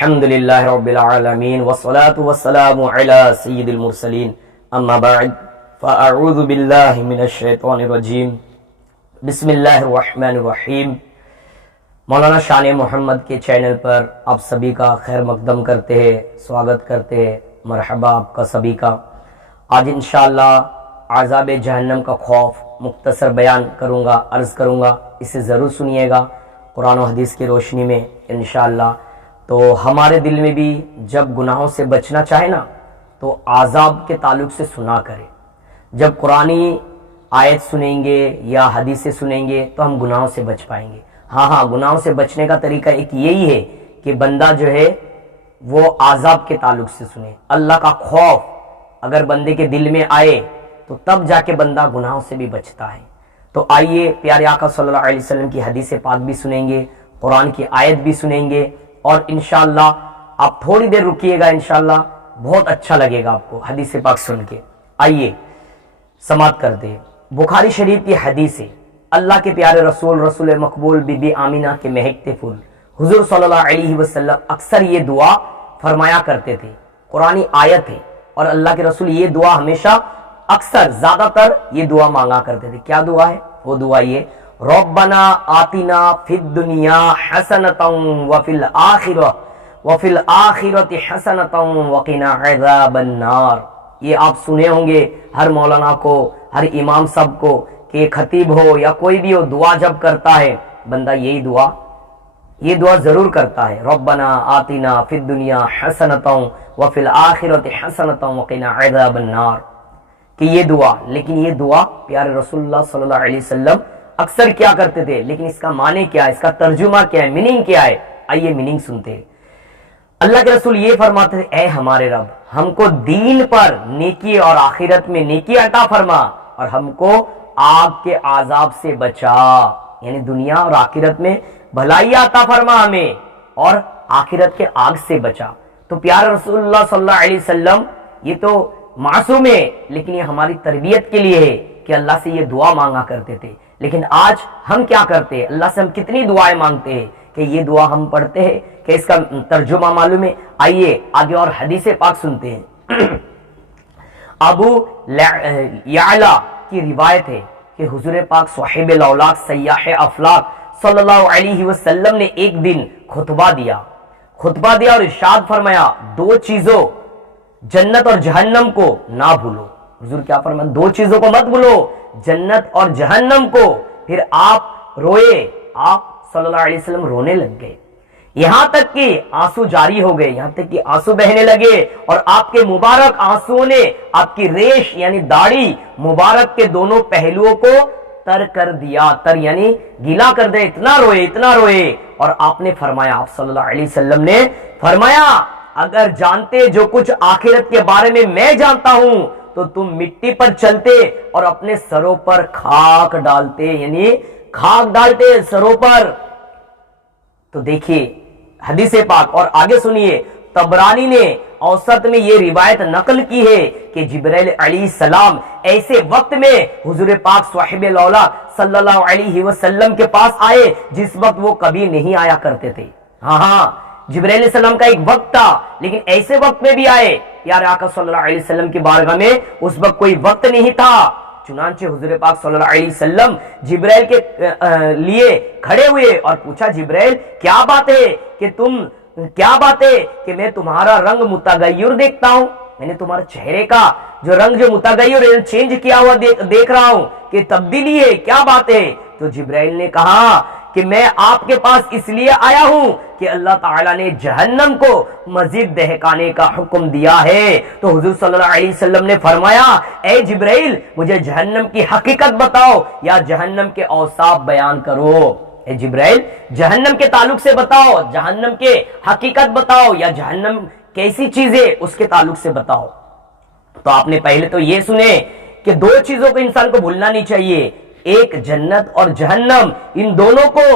الحمدللہ رب العالمین والصلاة والسلام علی سید المرسلین اما بعد فاعوذ باللہ من الشیطان الرجیم بسم اللہ الرحمن الرحیم۔ مولانا شان محمد کے چینل پر آپ سبھی کا خیر مقدم کرتے ہیں، سواگت کرتے ہیں، مرحبا آپ کا سبھی کا۔ آج انشاءاللہ عذاب جہنم کا خوف مختصر بیان کروں گا، عرض کروں گا، اسے ضرور سنیے گا قرآن و حدیث کی روشنی میں انشاءاللہ۔ تو ہمارے دل میں بھی جب گناہوں سے بچنا چاہے نا تو عذاب کے تعلق سے سنا کرے۔ جب قرآنی آیت سنیں گے یا حدیثیں سنیں گے تو ہم گناہوں سے بچ پائیں گے۔ ہاں گناہوں سے بچنے کا طریقہ ایک یہی ہے کہ بندہ جو ہے وہ عذاب کے تعلق سے سنے۔ اللہ کا خوف اگر بندے کے دل میں آئے تو تب جا کے بندہ گناہوں سے بھی بچتا ہے۔ تو آئیے پیارے آقا صلی اللہ علیہ وسلم کی حدیث پاک بھی سنیں گے، قرآن کی آیت بھی سنیں گے، اور انشاءاللہ آپ تھوڑی دیر رکیے گا، انشاءاللہ بہت اچھا لگے گا آپ کو حدیث پاک سن کے۔ آئیے سماعت کر دیں۔ بخاری شریف کی حدیث ہے، اللہ کے پیارے رسول مقبول بی بی آمینہ کے مہکتے پھول حضور صلی اللہ علیہ وسلم اکثر یہ دعا فرمایا کرتے تھے۔ قرآنی آیت ہے اور اللہ کے رسول یہ دعا ہمیشہ اکثر زیادہ تر یہ دعا مانگا کرتے تھے۔ کیا دعا ہے؟ وہ دعا یہ ربنا آتنا فی الدنیا حسنۃ وفی الآخرۃ حسنۃ وقنا عذاب النار۔ یہ آپ سنے ہوں گے ہر مولانا کو، ہر امام صاحب کو، کہ خطیب ہو یا کوئی بھی ہو، دعا جب کرتا ہے بندہ یہ دعا ضرور کرتا ہے، ربنا آتنا فی الدنیا حسنۃ وفی الآخرۃ حسنۃ وقنا عذاب النار، کہ یہ دعا۔ لیکن یہ دعا پیارے رسول اللہ صلی اللہ علیہ وسلم اکثر کیا کرتے تھے، لیکن اس کا معنی کیا ہے، اس کا ترجمہ کیا ہے، میننگ کیا ہے؟ آئیے میننگ سنتے ہیں۔ اللہ کے رسول یہ فرماتے تھے، اے ہمارے رب، ہم کو دین پر نیکی اور آخرت میں نیکی عطا فرما، اور ہم کو آگ کے عذاب سے بچا، یعنی دنیا اور آخرت میں بھلائی عطا فرما ہمیں، اور آخرت کے آگ سے بچا۔ تو پیارے رسول اللہ صلی اللہ علیہ وسلم یہ تو معصوم ہے، لیکن یہ ہماری تربیت کے لیے ہے کہ اللہ سے یہ دعا مانگا کرتے تھے۔ لیکن آج ہم کیا کرتے ہیں؟ اللہ سے ہم کتنی دعائیں مانگتے ہیں کہ یہ دعا ہم پڑھتے ہیں کہ اس کا ترجمہ معلوم ہے؟ آئیے آگے اور حدیث پاک سنتے ہیں۔ ابو یعلا کی روایت ہے کہ حضور پاک صاحب الاولاق سیاح افلاق صلی اللہ علیہ وسلم نے ایک دن خطبہ دیا اور ارشاد فرمایا، دو چیزوں جنت اور جہنم کو نہ بھولو۔ حضور کیا فرمایا؟ دو چیزوں کو مت بھولو، جنت اور جہنم کو۔ پھر آپ روئے، آپ صلی اللہ علیہ وسلم رونے لگ گئے، یہاں تک کہ آنسو جاری ہو گئے، یہاں تک کہ آنسو بہنے لگے، اور آپ کے مبارک آنسو نے آپ کی ریش یعنی داڑھی مبارک کے دونوں پہلوؤں کو تر کر دیا، تر یعنی گیلا کر دے، اتنا روئے۔ اور آپ نے فرمایا، آپ صلی اللہ علیہ وسلم نے فرمایا، اگر جانتے جو کچھ آخرت کے بارے میں میں جانتا ہوں تو تم مٹی پر چلتے اور اپنے سروں پر خاک ڈالتے، یعنی خاک ڈالتے سروں پر۔ تو دیکھیے حدیث پاک، اور آگے سنیے، طبرانی نے اوسط میں یہ روایت نقل کی ہے کہ جبرائیل علیہ السلام ایسے وقت میں حضور پاک صاحب الاولاق صلی اللہ علیہ وسلم کے پاس آئے جس وقت وہ کبھی نہیں آیا کرتے تھے۔ ہاں جبرائیل علیہ السلام کا ایک وقت تھا، لیکن ایسے وقت میں بھی آئے۔ پیارے آقا صلی اللہ علیہ وسلم کی بارگاہ میں اس وقت کوئی وقت نہیں تھا، چنانچہ حضور پاک صلی اللہ علیہ وسلم جبرائیل کے لیے کھڑے ہوئے اور پوچھا، جبرائیل کیا بات ہے کہ میں تمہارا رنگ متغیر دیکھتا ہوں، میں نے تمہارے چہرے کا جو رنگ جو متغیر چینج کیا ہوا دیکھ رہا ہوں، کہ تبدیلی ہے، کیا بات ہے؟ تو جبرائیل نے کہا کہ میں آپ کے پاس اس لیے آیا ہوں کہ اللہ تعالیٰ نے جہنم کو مزید دہکانے کا حکم دیا ہے۔ تو حضور صلی اللہ علیہ وسلم نے فرمایا، اے جبرائیل مجھے جہنم کی حقیقت بتاؤ یا جہنم کے اوصاف بیان کرو۔ اے جبرائیل جہنم کے تعلق سے بتاؤ، جہنم کے حقیقت بتاؤ، یا جہنم کیسی چیز ہے اس کے تعلق سے بتاؤ۔ تو آپ نے پہلے تو یہ سنے کہ دو چیزوں کو انسان کو بھولنا نہیں چاہیے، ایک جنت اور جہنم، ان دونوں کو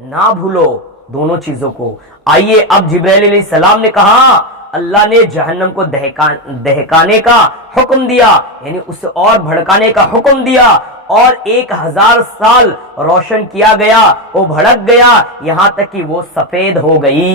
نہ بھولو، دونوں چیزوں کو۔ آئیے اب جبرائیل علیہ السلام نے کہا، اللہ نے جہنم کو دہکانے کا حکم دیا، یعنی اسے اور بھڑکانے کا حکم دیا، اور 1000 سال روشن کیا گیا، وہ بھڑک گیا، یہاں تک کہ وہ سفید ہو گئی۔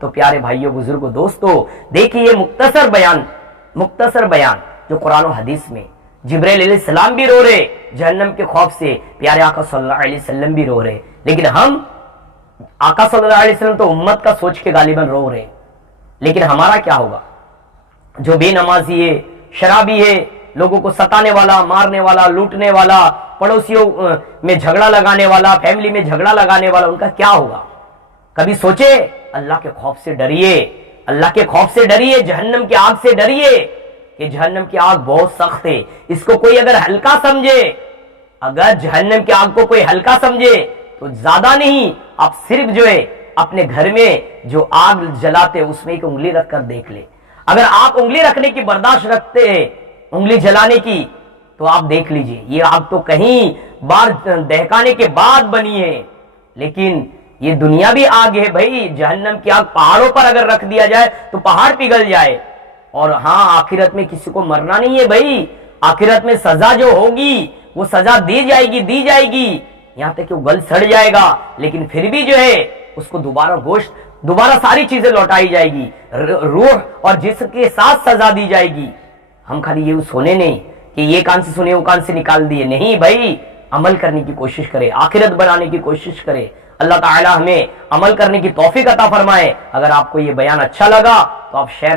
تو پیارے بھائیوں بزرگوں دوستوں دیکھیے یہ مختصر بیان جو قرآن و حدیث میں جبرائیل علیہ السلام بھی رو رہے جہنم کے خوف سے، پیارے آقا صلی اللہ علیہ وسلم بھی رو رہے، لیکن ہم آقا صلی اللہ علیہ وسلم تو امت کا سوچ کے غالباً رو رہے، لیکن ہمارا کیا ہوگا؟ جو بے نمازی ہے، شرابی ہے، لوگوں کو ستانے والا، مارنے والا، لوٹنے والا، پڑوسیوں میں جھگڑا لگانے والا، فیملی میں جھگڑا لگانے والا، ان کا کیا ہوگا؟ کبھی سوچے؟ اللہ کے خوف سے ڈریے، اللہ کے خوف سے ڈریے، جہنم کی آگ سے ڈریے کہ جہنم کی آگ بہت سخت ہے، اس کو کوئی اگر ہلکا سمجھے، اگر جہنم کی آگ کو کوئی ہلکا سمجھے تو زیادہ نہیں، آپ صرف جو ہے اپنے گھر میں جو آگ جلاتے اس میں ایک انگلی رکھ کر دیکھ لے، اگر آپ انگلی رکھنے کی برداشت رکھتے ہیں، انگلی جلانے کی، تو آپ دیکھ لیجئے یہ آگ تو کہیں بار دہکانے کے بعد بنی ہے، لیکن یہ دنیا بھی آگ ہے بھائی، جہنم کی آگ پہاڑوں پر اگر رکھ دیا جائے تو پہاڑ پگھل جائے، اور ہاں آخرت میں کسی کو مرنا نہیں ہے بھائی، آخرت میں سزا جو ہوگی وہ سزا دی جائے گی، یہاں تک کہ وہ گل سڑ جائے گا، لیکن پھر بھی جو ہے اس کو دوبارہ ساری چیزیں لوٹائی جائے گی، روح اور جسم کے ساتھ سزا دی جائے گی۔ ہم خالی یہ سونے نہیں کہ یہ کان سے سنے وہ کان سے نکال دیے، نہیں بھائی، عمل کرنے کی کوشش کرے، آخرت بنانے کی کوشش کرے۔ اللہ تعالی ہمیں عمل کرنے کی توفیق عطا فرمائے۔ اگر آپ کو یہ بیان اچھا لگا تو آپ شیئر